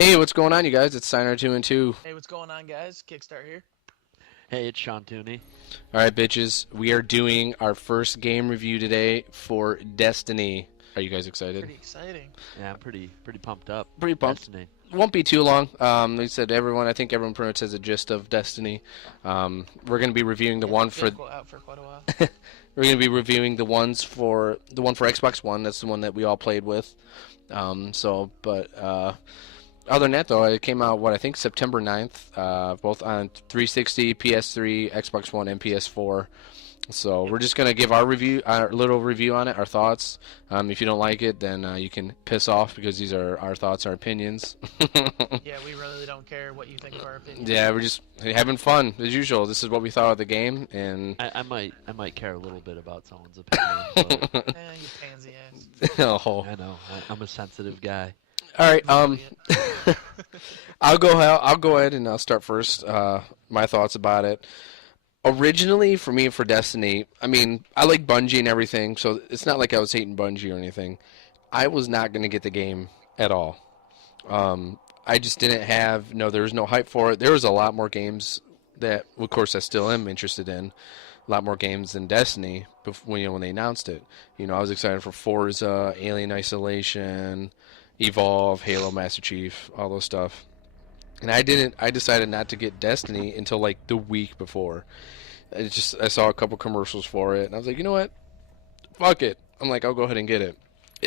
Hey, what's going on, you guys? It's Signer 2 and 2. Hey, what's going on, guys? Kickstart here. Hey, it's Sean Tooney. All right, bitches. We are doing our first game review today for Destiny. Are you guys excited? Pretty exciting. Yeah, I'm pretty pumped up. Pretty pumped. Destiny. Won't be too long. Like I said, I think everyone pretty much has a gist of Destiny. We're going to be reviewing the Yeah, one it's for. been out for quite a while. We're going to be reviewing the one for Xbox One. That's the one that we all played with. Other than that, though, it came out, I think September 9th, both on 360, PS3, Xbox One, and PS4. So we're just going to give our little review on it, our thoughts. If you don't like it, then you can piss off because these are our thoughts, our opinions. Yeah, we really don't care what you think of our opinion. Yeah, we're just having fun, as usual. This is what we thought of the game, and... I might care a little bit about someone's opinion. But You pansy ass. Oh. I know I'm a sensitive guy. All right, Brilliant. I'll go ahead and I'll start first. My thoughts about it. Originally, for me, for Destiny, I mean, I like Bungie and everything, so it's not like I was hating Bungie or anything. I was not going to get the game at all. I just didn't have, no, there was no hype for it. There was a lot more games that, of course, I still am interested in. A lot more games than Destiny before, when they announced it. I was excited for Forza, Alien Isolation, Evolve, Halo Master Chief, all those stuff. And I decided not to get Destiny until like the week before. I saw a couple commercials for it and I was like, you know what? Fuck it. I'm like, I'll go ahead and get it.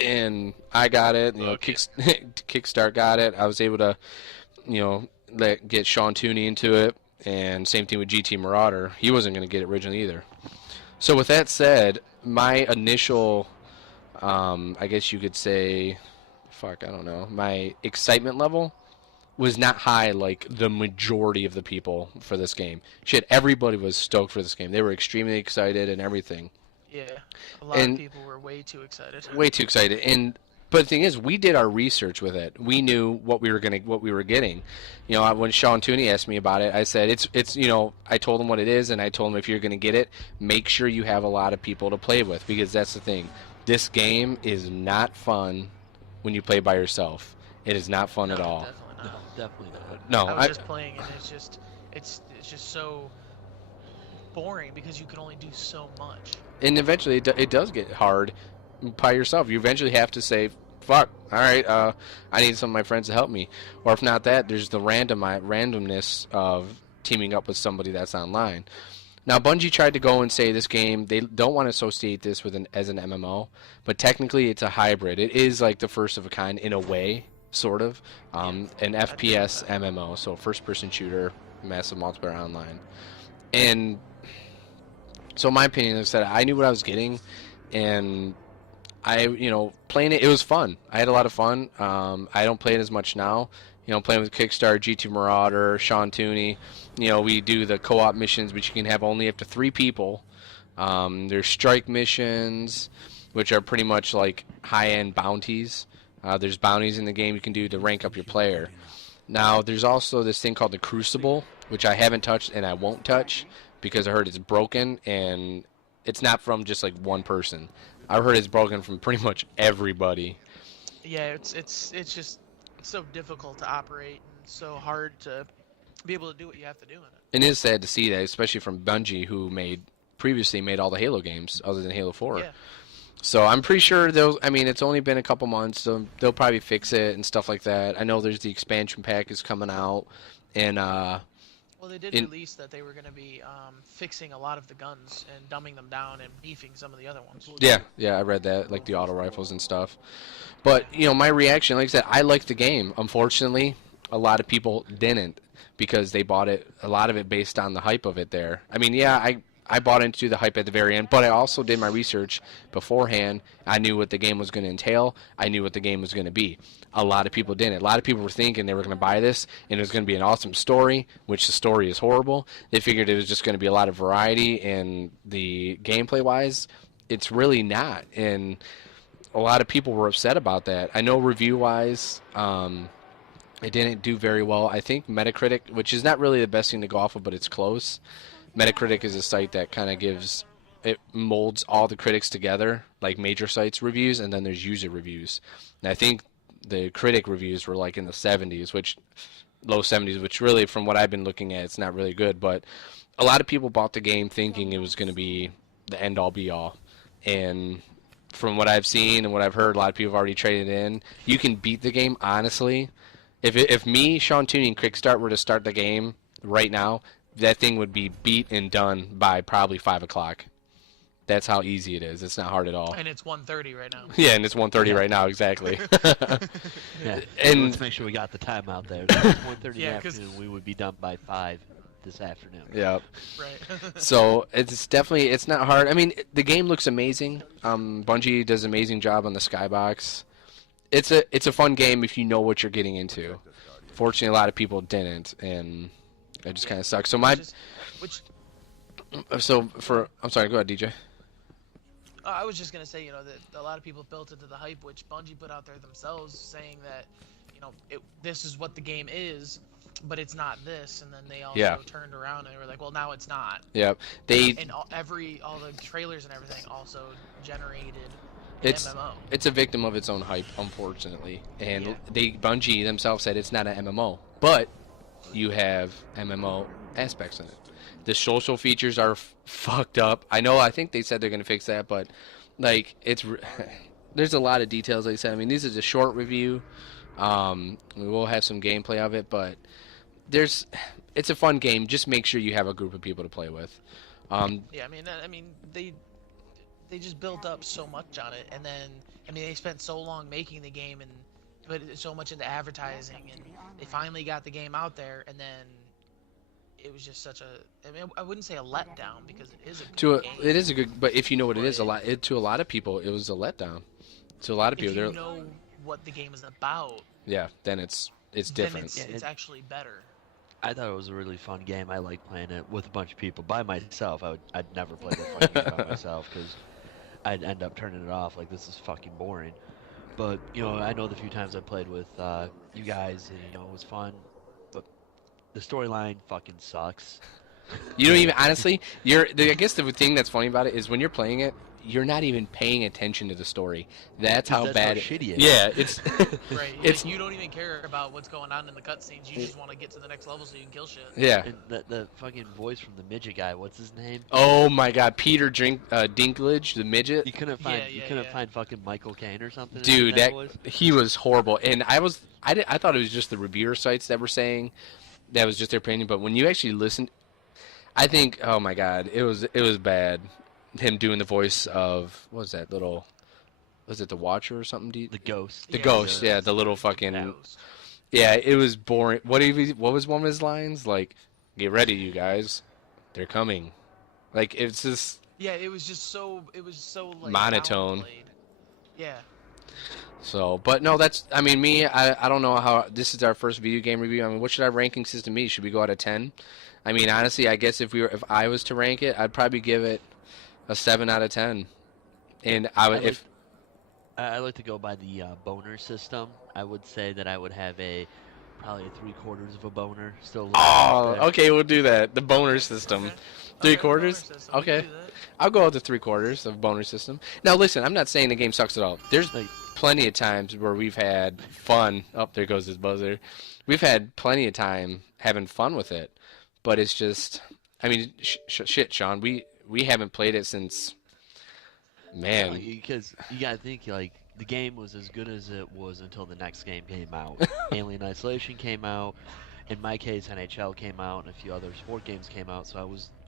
And I got it, Kickstart got it. I was able to, get Sean Tooney into it, and same thing with GT Marauder. He wasn't going to get it originally either. So with that said, my initial, I guess you could say, I don't know, my excitement level was not high like the majority of the people for this game. Shit, everybody was stoked for this game. They were extremely excited and everything. Yeah, a lot of And people were way too excited. way too excited. But the thing is, we did our research with it. We knew what we were getting. When Sean Tooney asked me about it, I said it's I told him what it is, and I told him if you're gonna get it, make sure you have a lot of people to play with, because that's the thing. This game is not fun when you play by yourself. It is not fun No, at all. definitely No, not. definitely not. No, I was just playing, and it's just so boring because you can only do so much. and eventually it does get hard by yourself. You eventually have to say, "Fuck, all right, I need some of my friends to help me," or if not that, there's the randomness of teaming up with somebody that's online. Now, Bungie tried to go and say this game, they don't want to associate this with as an MMO, but technically it's a hybrid. It is like the first of a kind in a way, sort of, an I agree with FPS that. MMO, so first-person shooter, massive multiplayer online. And so my opinion is that I knew what I was getting, and playing it was fun. I had a lot of fun. I don't play it as much now. Playing with Kickstarter, G2 Marauder, Sean Tooney. We do the co-op missions, which you can have only up to 3 people. There's strike missions, which are pretty much like high-end bounties. There's bounties in the game you can do to rank up your player. Now, there's also this thing called the Crucible, which I haven't touched and I won't touch because I heard it's broken, and it's not from just like one person. I've heard it's broken from pretty much everybody. Yeah, it's just so difficult to operate and so hard to be able to do what you have to do in it. And it is sad to see that, especially from Bungie, who previously made all the Halo games other than Halo 4. Yeah, So I'm pretty sure it's only been a couple months, so they'll probably fix it and stuff like that. I know there's the expansion pack is coming out, and well, they did in release that they were going to be fixing a lot of the guns and dumbing them down and beefing some of the other ones. yeah, I read that, like the auto rifles and stuff. But my reaction, like I said, I liked the game. Unfortunately, a lot of people didn't because they bought it. A lot of it based on the hype of it. There, I mean, yeah, I bought into the hype at the very end, but I also did my research beforehand. I knew what the game was going to entail. I knew what the game was going to be. A lot of people didn't. A lot of people were thinking they were going to buy this and it was going to be an awesome story, which the story is horrible. They figured it was just going to be a lot of variety and the gameplay wise, it's really not. And a lot of people were upset about that. I know review wise, it didn't do very well. I think Metacritic, which is not really the best thing to go off of, but it's close. Metacritic is a site that kind of it molds all the critics together, like major sites reviews, and then there's user reviews. And I think the critic reviews were like in the 70s, which low 70s, which really, from what I've been looking at, it's not really good. But a lot of people bought the game thinking it was going to be the end all be all, and from what I've seen and what I've heard, a lot of people have already traded in. You can beat the game honestly. If me, Sean Tooney, and Quickstart were to start the game right now, that thing would be beat and done by probably 5 o'clock. That's how easy it is. It's not hard at all. And it's 1:30 right now. Yeah, and it's 1:30 right now, exactly. Yeah, And- let's make sure we got the time out there. So it's 1:30 Yeah, in the 'cause- afternoon. We would be done by 5 this afternoon. Yeah. Right. So it's definitely, it's not hard. I mean, the game looks amazing. Bungie does an amazing job on the skybox. It's a fun game if you know what you're getting into. Fortunately, a lot of people didn't, and it just kind of sucks. So I'm sorry. Go ahead, DJ. I was just gonna say, that a lot of people built into the hype, which Bungie put out there themselves, saying that, this is what the game is, but it's not this, and then they also turned around and they were like, well, now it's not. Yep. And all the trailers and everything also generated an MMO. It's a victim of its own hype, unfortunately. And Yeah. Bungie themselves said it's not an MMO, but you have MMO aspects in it. The social features are fucked up. I think they said they're going to fix that, but like there's a lot of details. Like I said, I mean, this is a short review. We will have some gameplay of it, but it's a fun game. Just make sure you have a group of people to play with. Yeah, I mean, they just built up so much on it, and then they spent so long making the game and put so much into advertising, and they finally got the game out there, and then it was just such I wouldn't say a letdown, because it is a good game. It is a good, but if you know what it is, to a lot of people, it was a letdown. To a lot of people, if you know what the game is about, then it's different. Then it's actually better. I thought it was a really fun game. I liked playing it with a bunch of people. By myself, I'd never play that fucking game by myself, because I'd end up turning it off. Like, this is fucking boring. But I know the few times I played with you guys, and it was fun. But the storyline fucking sucks. You don't even, honestly, I guess the thing that's funny about it is when you're playing it, you're not even paying attention to the story. That's how bad shitty it is. Yeah, it's Right. it's You don't even care about what's going on in the cutscenes. You just want to get to the next level so you can kill shit. yeah. And the fucking voice from the midget guy, what's his name? Oh my God, Peter Dinklage, the midget. You couldn't find Yeah. find fucking Michael Caine or something. Dude, that voice? he was horrible, and I thought it was just the reviewer sites that were saying that was just their opinion. But when you actually listen, I think, oh my God, it was bad. Him doing the voice of, what was that little? Was it the Watcher or something? The ghost. The Ghost, yeah, the little fucking. Ghost. Yeah, it was boring. What was one of his lines? Like, "Get ready, you guys, they're coming." Like, it's just. Yeah, it was so like Monotone. downplayed. Yeah. So, but no, I mean, I don't know how, this is our first video game review. I mean, what should our ranking system be? Should we go out of 10? I mean, honestly, I guess if I was to rank it, I'd probably give it a 7 out of 10. And I would, I like to go by the boner system. I would say that I would have probably a 3/4 of a boner still. oh, okay, we'll do that. The boner system. Okay. 3/4? Bonus system, we can Okay. do that. I'll go with the 3/4 of boner system. Now, listen, I'm not saying the game sucks at all. There's Like, plenty of times where we've had fun. Oh, there goes his buzzer. We've had plenty of time having fun with it, but it's just, I mean, shit, Sean. We haven't played it since, man. because you gotta think, like, the game was as good as it was until the next game came out. Alien Isolation came out. In my case, NHL came out, and a few other sport games came out. So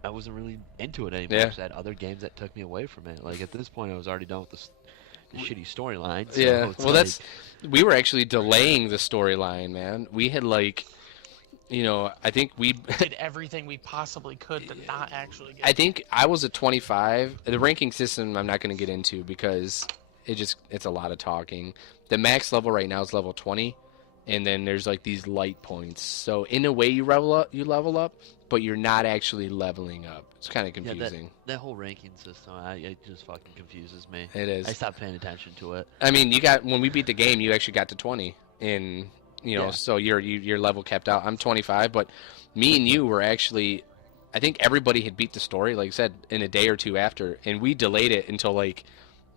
I wasn't really into it anymore. Yeah. Because I had other games that took me away from it. Like, at this point, I was already done with the shitty storyline. So Yeah, it's well, like, we were actually delaying the storyline, man. We had I think we. Did everything we possibly could to not actually get. I think I was at 25. The ranking system I'm not going to get into because it's a lot of talking. The max level right now is level 20, and then there's like these light points. So in a way you level up, but you're not actually leveling up. It's kind of confusing. that whole ranking system, it just fucking confuses me. It is. I stopped paying attention to it. I mean, when we beat the game, you actually got to 20 in, Yeah. so your level kept out. I'm 25, but me and you were actually, I think everybody had beat the story, like I said, in a day or two after, and we delayed it until like,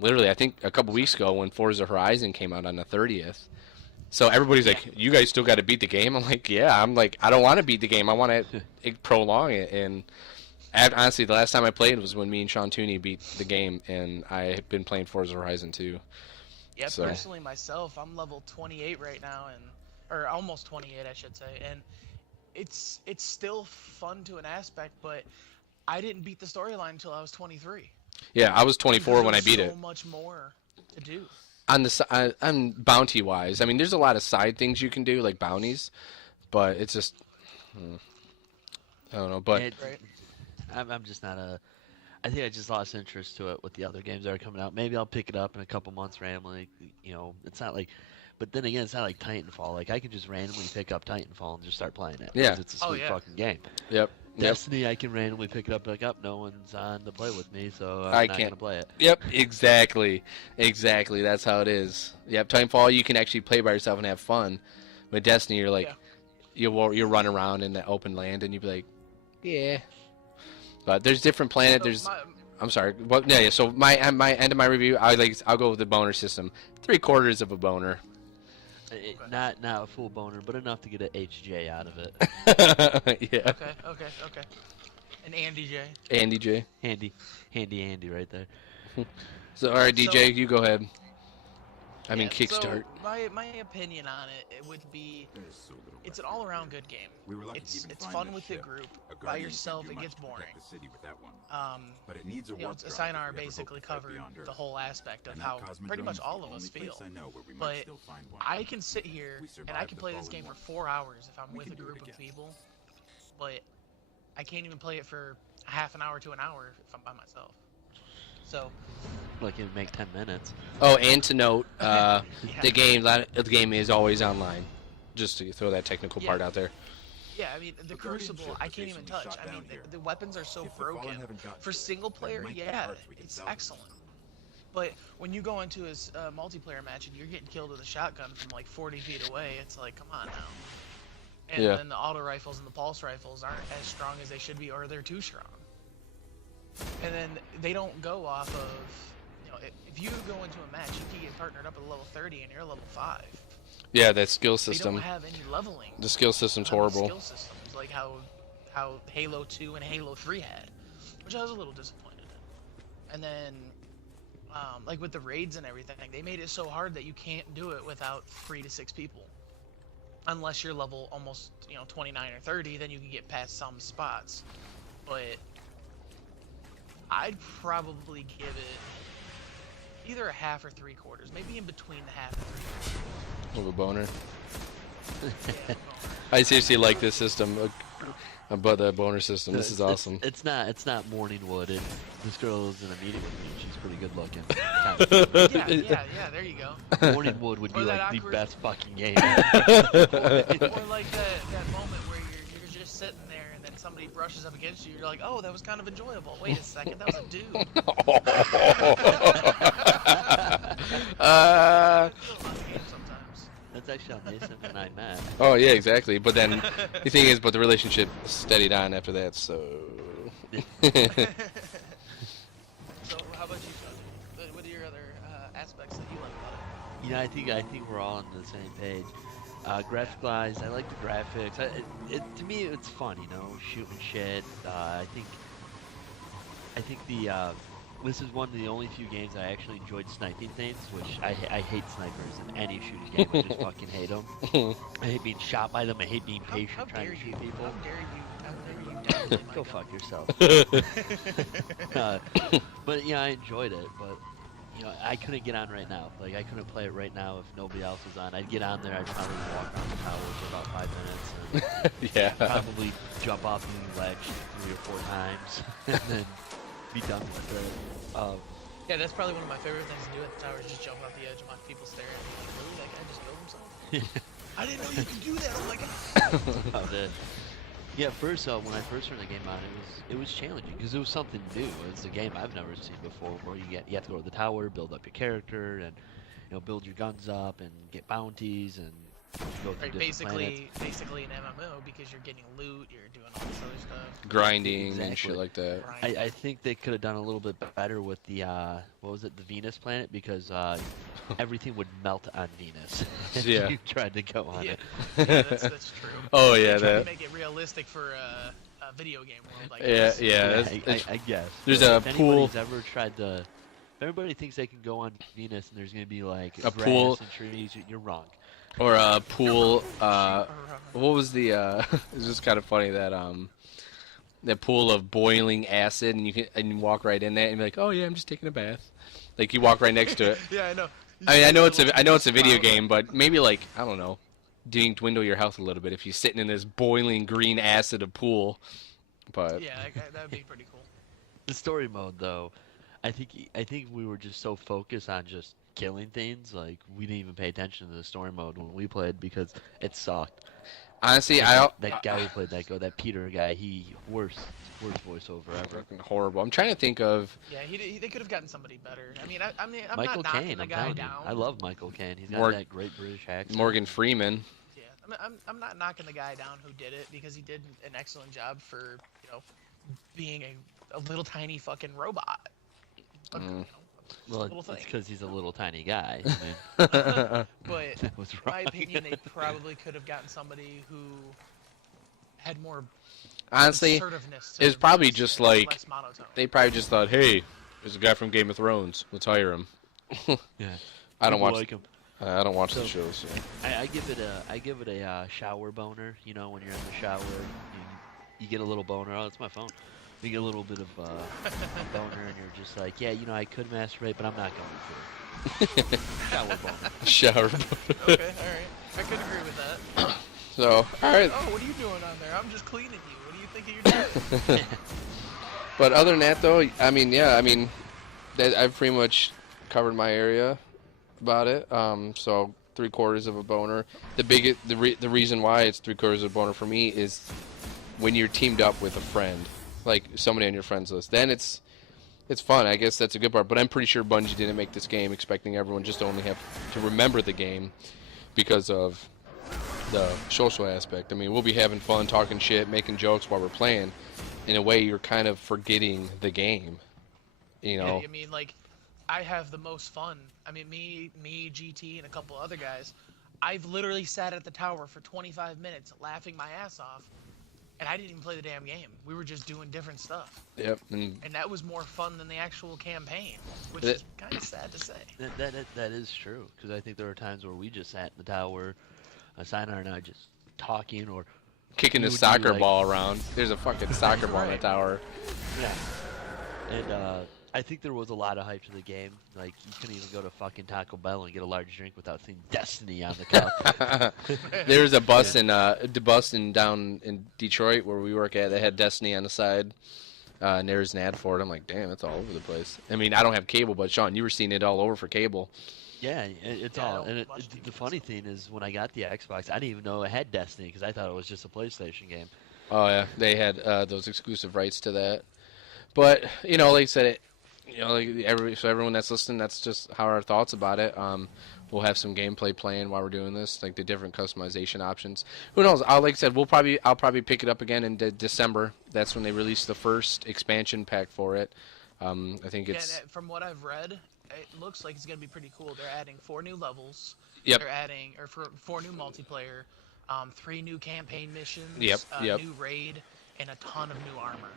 literally, I think a couple weeks ago when Forza Horizon came out on the 30th, So everybody's like, "You guys still got to beat the game." I'm like, "Yeah." I'm like, "I don't want to beat the game. I want to prolong it." And honestly, the last time I played was when me and Sean Tooney beat the game, and I have been playing Forza Horizon 2. Yeah, So- personally myself, I'm level 28 right now, or almost 28, I should say, and it's still fun to an aspect, but I didn't beat the storyline until I was 23. Yeah, I was 24 when I beat There's it. so much more to do. On bounty wise, I mean, there's a lot of side things you can do, like bounties, but it's just, I don't know. But Right. I'm just not a. I think I just lost interest to it with the other games that are coming out. Maybe I'll pick it up in a couple months randomly. You know, it's not like. But then again, it's not like Titanfall. Like I can just randomly pick up Titanfall and just start playing it. 'Cause Yeah. it's a sweet fucking game. yep, Destiny, I can randomly pick it up, like, up, no one's on to play with me, so I'm I not can't. gonna play it. yep, exactly. That's how it is. Yep, Titanfall, you can actually play by yourself and have fun. With Destiny, you're like, you'll run around in the open land and you'll be like, yeah. But there's different planet. There's I'm sorry. Well, yeah. So my end of my review, I'll go with the boner system. 3/4 of a boner. Not a full boner, but enough to get an HJ out of it. Yeah. Okay. And Andy J. Andy J. Handy Andy right there. So all right, DJ, you go ahead. I mean, Yeah, kickstart. So my opinion on it would be, it's an all-around good game. It's fun with the group. By yourself, it gets boring. But it needs a Assignar basically covered the whole aspect of how pretty much all of us feel. But I can sit here and I can play this game for 4 hours if I'm with a group of people, but I can't even play it for half an hour to an hour if I'm by myself. So Like, it would make 10 minutes. Oh, and to note, Yeah. the game is always online. Just to throw that technical part out there. yeah, I mean the Crucible I can't even touch. I mean the weapons are so broken. For single player, yeah, it's excellent. But when you go into a multiplayer match and you're getting killed with a shotgun from like 40 feet away, it's like, come on now. And Yeah. then the auto rifles and the pulse rifles aren't as strong as they should be, or they're too strong. And then they don't go off of, if you go into a match, you can get partnered up at a level 30 and you're level 5. Yeah, that skill They system. don't have any leveling. The skill system's on the horrible. Skill systems, like how Halo 2 and Halo 3 had, which I was a little disappointed in. And then, like with the raids and everything, they made it so hard that you can't do it without 3 to 6 people, unless you're level almost 29 or 30. Then you can get past some spots, but I'd probably give it either a half or 3/4, maybe in between the half and 3/4. Of a boner. Yeah, I seriously like this system. About the boner system. This is awesome. It's not Morningwood, and this girl is in a meeting with me, and she's pretty good looking. yeah, there you go. Morningwood would be Or that like the awkward- best fucking game. Or like that moment where you're just sitting there and then somebody brushes up against you. You're like, oh, that was kind of enjoyable. Wait a second, that was a dude. I feel about the game sometimes. That's actually how Mason and I met. Oh yeah, exactly. But then the thing is, the relationship steadied on after that. So. So how about you, Sean? What are your other aspects that you like about it? I think we're all on the same page. Graphic wise, I like the graphics. To me, it's fun, shooting shit. I think this is one of the only few games I actually enjoyed sniping things, which I hate snipers in any shooting game. I just fucking hate them. I hate being shot by them. I hate being patient How trying dare to you? shoot people. How dare you? Downplay my Go gun? fuck yourself. But yeah, I enjoyed it. But I couldn't get on right now. Like I couldn't play it right now if nobody else was on. I'd get on there. I'd probably walk around the tower for about 5 minutes. And Yeah. probably jump off the ledge 3 or 4 times, and then be done with it. Yeah, that's probably one of my favorite things to do at the tower is just jump off the edge and watch people stare at me like, really? That guy just killed himself? I didn't know you could do that. Oh my god. About it. Yeah, when I first turned the game on, it was challenging because it was something new. It's a game I've never seen before, where you have to go to the tower, build up your character, and build your guns up and get bounties, and go through Right, different planets. basically an MMO because you're getting loot, you're doing all this other stuff. Grinding and Exactly. shit like that. I think they could have done a little bit better with the what was it, the Venus planet, because everything would melt on Venus if Yeah. you tried to go on Yeah, it. yeah, that's true. Oh They yeah, tried to that. make it realistic for a video game world, I Yeah, guess. yeah. I guess. There's But a if pool- anybody's ever tried to, if everybody thinks they can go on Venus and there's gonna be like A grass pool- and trees, you're wrong. Or a pool. Or, What was the? It's just kind of funny that that pool of boiling acid, and you walk right in that and be like, oh yeah, I'm just taking a bath. Like you walk right next to it. yeah, I know. I mean, I know it's a video game, but maybe like I don't know, dwindle your health a little bit if you're sitting in this boiling green acid of pool. But Yeah, that would be pretty cool. The story mode, though, I think we were just so focused on just killing things, like we didn't even pay attention to the story mode when we played because it sucked. honestly, That guy who played that Peter guy, he worst voiceover ever. fucking horrible. I'm trying to think of Yeah, they could have gotten somebody better. I mean, I'm Michael not knocking Caine, the I'm guy telling down. you, I love Michael Caine. He's got Mor- that great British accent. Morgan Freeman. Yeah, I'm not knocking the guy down who did it because he did an excellent job for being a little tiny fucking robot. A, Well, little it's thing. because he's a little tiny guy. I mean, But that was in wrong. my opinion, they probably could have gotten somebody who had more Honestly, assertiveness. To it's their probably voice just and like less monotone. they probably just thought, hey, there's a guy from Game of Thrones. Let's hire him. Yeah. I don't People watch. like him. I don't watch the So- show. So. I give it a shower boner. You know, when you're in the shower, you get a little boner. Oh, it's my phone. You get a little bit of a boner, and you're just like, yeah, I could masturbate, but I'm not going to. Shower boner. Shower. Okay, all right. I could agree with that. So, all right. Oh, what are you doing on there? I'm just cleaning you. What do you think you're doing? But other than that, though, I mean, yeah, I've pretty much covered my area about it. So 3/4 of a boner. The reason why it's 3/4 of a boner for me is when you're teamed up with a friend, like somebody on your friends list. Then it's fun. I guess that's a good part. But I'm pretty sure Bungie didn't make this game expecting everyone just to only have to remember the game because of the social aspect. I mean, we'll be having fun, talking shit, making jokes while we're playing. In a way, you're kind of forgetting the game. You know. Yeah, I mean, like, I have the most fun. I mean, me, GT, and a couple other guys. I've literally sat at the tower for 25 minutes laughing my ass off, and I didn't even play the damn game. We were just doing different stuff, Yep. And and that was more fun than the actual campaign, which That- is kind of sad to say. That is true, because I think there were times where we just sat in the tower, Sinar and I just talking, or kicking we the would do, soccer like- ball around. There's a fucking soccer ball in the Right. tower. yeah. And I think there was a lot of hype to the game. Like, you couldn't even go to fucking Taco Bell and get a large drink without seeing Destiny on the cup. There was a bus down in Detroit where we work at that had Destiny on the side. And there's an ad for it. I'm like, damn, it's all over the place. I mean, I don't have cable, but Sean, you were seeing it all over for cable. Yeah, it's Yeah, I all. don't And watch TV the funny myself. thing is, when I got the Xbox, I didn't even know it had Destiny because I thought it was just a PlayStation game. Oh yeah, they had those exclusive rights to that. But like I said, everyone that's listening, that's just how our thoughts about it. We'll have some gameplay playing while we're doing this, like the different customization options. Who knows? Like I said, I'll probably pick it up again in December. That's when they release the first expansion pack for it. I think Yeah, it's and from what I've read, it looks like it's gonna be pretty cool. They're adding 4 new levels. Yep. They're adding for 4 new multiplayer, 3 new campaign missions. Yep, yep. New raid, and a ton of new armor.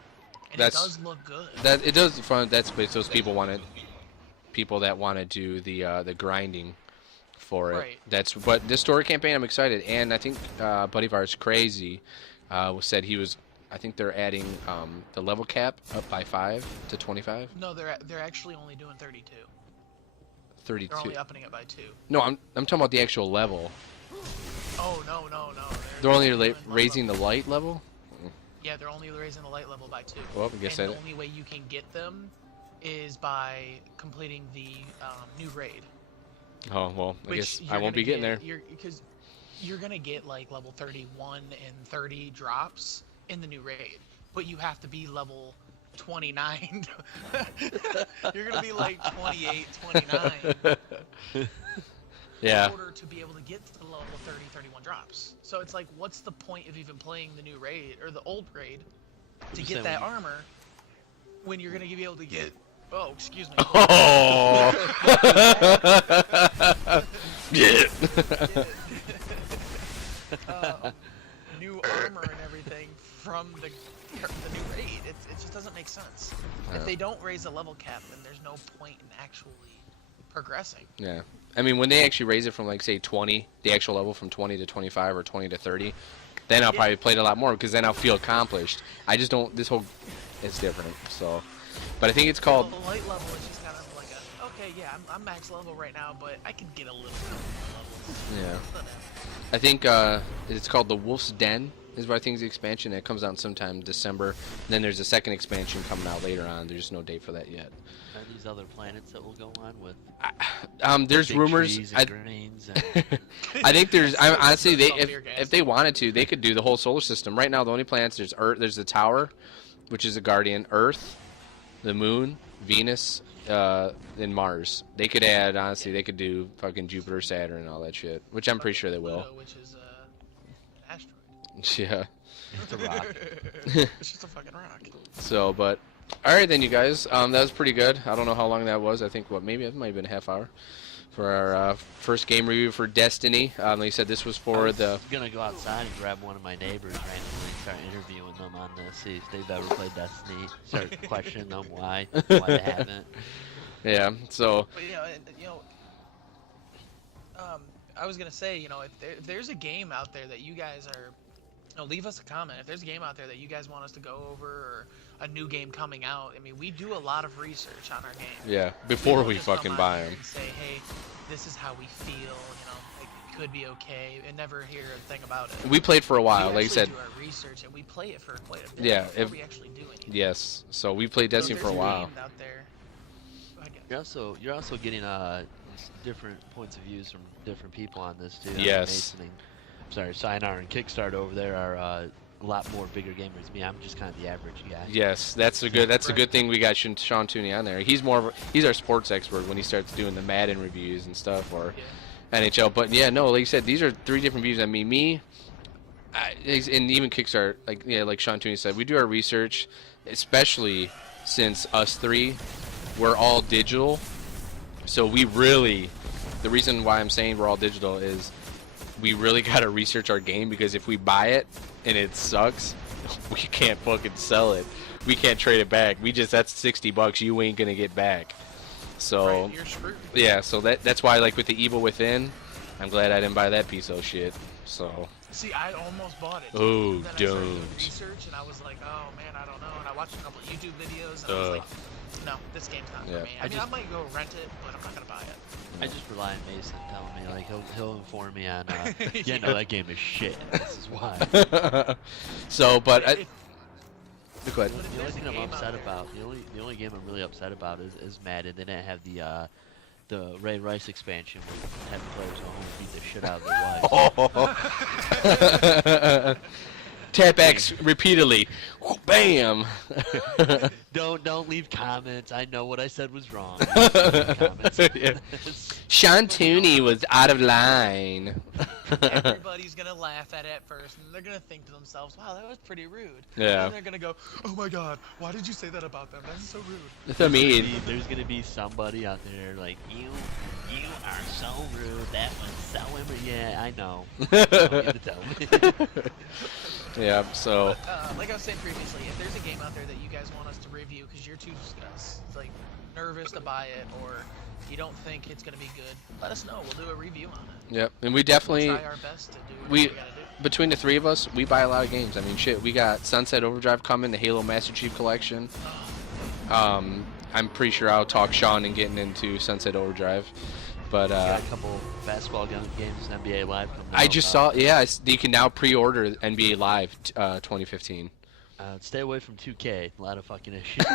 And That's- it does look good. that it does fun. That's what those people that want to do the grinding for it. Right. But this story campaign, I'm excited, and I think Buddy Var's crazy said he was. I think they're adding the level cap up by 5 to 25, No, they're actually only doing 32. 32. They're only upping it by 2. No, I'm talking about the actual level. Oh no. They're only doing light raising level. the light level. Yeah, they're only raising the light level by 2. Well, I guess and that. the only way you can get them is by completing the new raid. Oh well, I Which guess you're I won't be gonna getting there. Because you're gonna get like level 31 and 30 drops in the new raid, but you have to be level 29. You're gonna be like 28, 29. Yeah. in order to be able to get to the level 30, 31 drops. So it's like, what's the point of even playing the new raid or the old raid to get that armor when you're gonna be able to get? Oh, excuse me. Oh. Yeah. New armor and everything from the new raid. It just doesn't make sense. If they don't raise the level cap, then there's no point in actually progressing. Yeah. I mean, when they actually raise it from, like, say, 20, the actual level from 20 to 25 or 20 to 30, then I'll probably play it a lot more because then I'll feel accomplished. I just don't, this whole, it's different, so. But I think it's called. Well, the light level is just kind of like a, okay, yeah, I'm max level right now, but I can get a little bit more levels. Yeah. I think it's called the Wolf's Den is what I think is the expansion. That comes out sometime in December. And then there's a second expansion coming out later on. There's just no date for that yet. Are these other planets that will go on with? There's big rumors. trees and grains and... I think there's. Honestly, if they wanted to, they could do the whole solar system. Right now, the only planets there's Earth. There's the Tower, which is a guardian. Earth, the Moon, Venus, and Mars. They could add. Honestly, they could do fucking Jupiter, Saturn, and all that shit. Which I'm pretty sure they will. Pluto, which is an asteroid. Yeah. It's a rock. It's just a fucking rock. So, but all right then, you guys. That was pretty good. I don't know how long that was. I think maybe it might have been a half hour for our first game review for Destiny. Like you said, this was for the. I'm gonna go outside and grab one of my neighbors randomly and start interviewing them on this, see if they've ever played Destiny. Start questioning them why they haven't. Yeah. So. But I was gonna say, if there's a game out there that you guys are, leave us a comment. If there's a game out there that you guys want us to go over, or a new game coming out, I mean, we do a lot of research on our game. Yeah. Before we just fucking come buy on them. and say, hey, this is how we feel. It could be okay, and never hear a thing about it. We played for a while, We like you said. do our research and we play it for quite a bit. Yeah, before if- we actually do anything. Yes. So we played So if Destiny for there's a while. game out there, I guess. You're also getting different points of views from different people on this too. Yes. Mason and, sorry, Cyanide and Kickstart over there are a lot more bigger gamers than me. I'm just kind of the average guy. Yes, that's a good thing we got Sean Tooney on there. He's he's our sports expert when he starts doing the Madden reviews and stuff, or NHL. But yeah, no, like you said, these are three different views. I mean, and even Kickstart, like Sean Tooney said, we do our research, especially since us three, we're all digital. So we really, the reason why I'm saying we're all digital is we really got to research our game, because if we buy it and it sucks, we can't fucking sell it. We can't trade it back. That's $60 you ain't gonna get back. So Right, you're screwed. yeah, so that's why, like with the Evil Within, I'm glad I didn't buy that piece of shit. So See, I almost bought it. Oh, Then I started doing don't. research, and I was like, oh man, I don't know. And I watched a couple of YouTube videos, and I was like, no, this game's not Yeah. for me. I might go rent it, but I'm not gonna buy it. I just rely on Mason telling me, like, he'll inform me on, yeah, no, that game is shit, and this is why. so, but If- go ahead. but if The only there's a thing I'm game out upset there- about, the only game I'm really upset about is Madden. They didn't have the Ray Rice expansion where you can have players go home and beat the shit out of their wives. Tap X repeatedly. Bam. Don't leave comments. I know what I said was wrong. Yeah. Sean Tooney was out of line. Everybody's gonna laugh at it at first, and they're gonna think to themselves, "Wow, that was pretty rude." Yeah. And they're gonna go, "Oh my God, why did you say that about them? That's so rude." I mean, There's gonna be somebody out there like you are so rude. That was so yeah, I know. You don't need to tell me. yeah. So Like I was saying previously, if there's a game out there that you guys want us to review because you're too like nervous to buy it, or you don't think it's gonna be good, let us know. We'll do a review on it. yep, and we definitely. We'll try our best to do what we we gotta do. between the three of us, we buy a lot of games. I mean, shit, we got Sunset Overdrive coming, the Halo Master Chief Collection. I'm pretty sure I'll talk Sean and getting into Sunset Overdrive, but Got a couple basketball games, NBA Live coming I out. just saw, yeah, you can now pre-order NBA Live 2015. Stay away from 2K. A lot of fucking issues.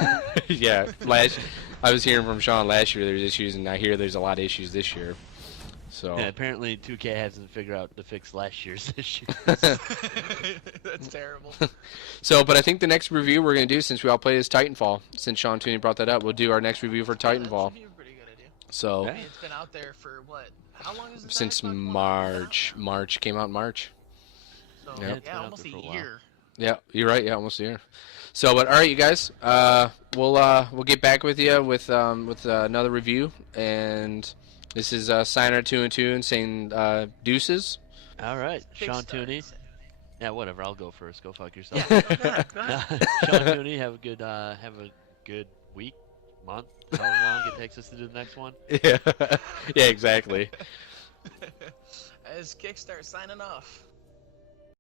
Yeah, I was hearing from Sean last year there's issues, and I hear there's a lot of issues this year. So Yeah, apparently 2K hasn't figured out to fix last year's issues. That's terrible. So, but I think the next review we're gonna do, since we all play, is Titanfall. Since Sean Tooney brought that up, we'll do our next review for Titanfall. That's a pretty good idea. So Yeah. I mean, it's been out there for what? How long has this since Xbox One March, March came out in March. been out? So, Yeah. Yeah, it's been out almost there a for a while. year. Yeah, you're right. Yeah, almost a year. So, but all right, you guys. We'll get back with you with another review, and this is Signer 2 and saying deuces. All right, Sean Kickstart. Tooney. Yeah, whatever. I'll go first. Go fuck yourself. Yeah, go ahead, go ahead. Sean Tooney, have a good week, month, however long it takes us to do the next one. Yeah, yeah, exactly. As Kickstart signing off.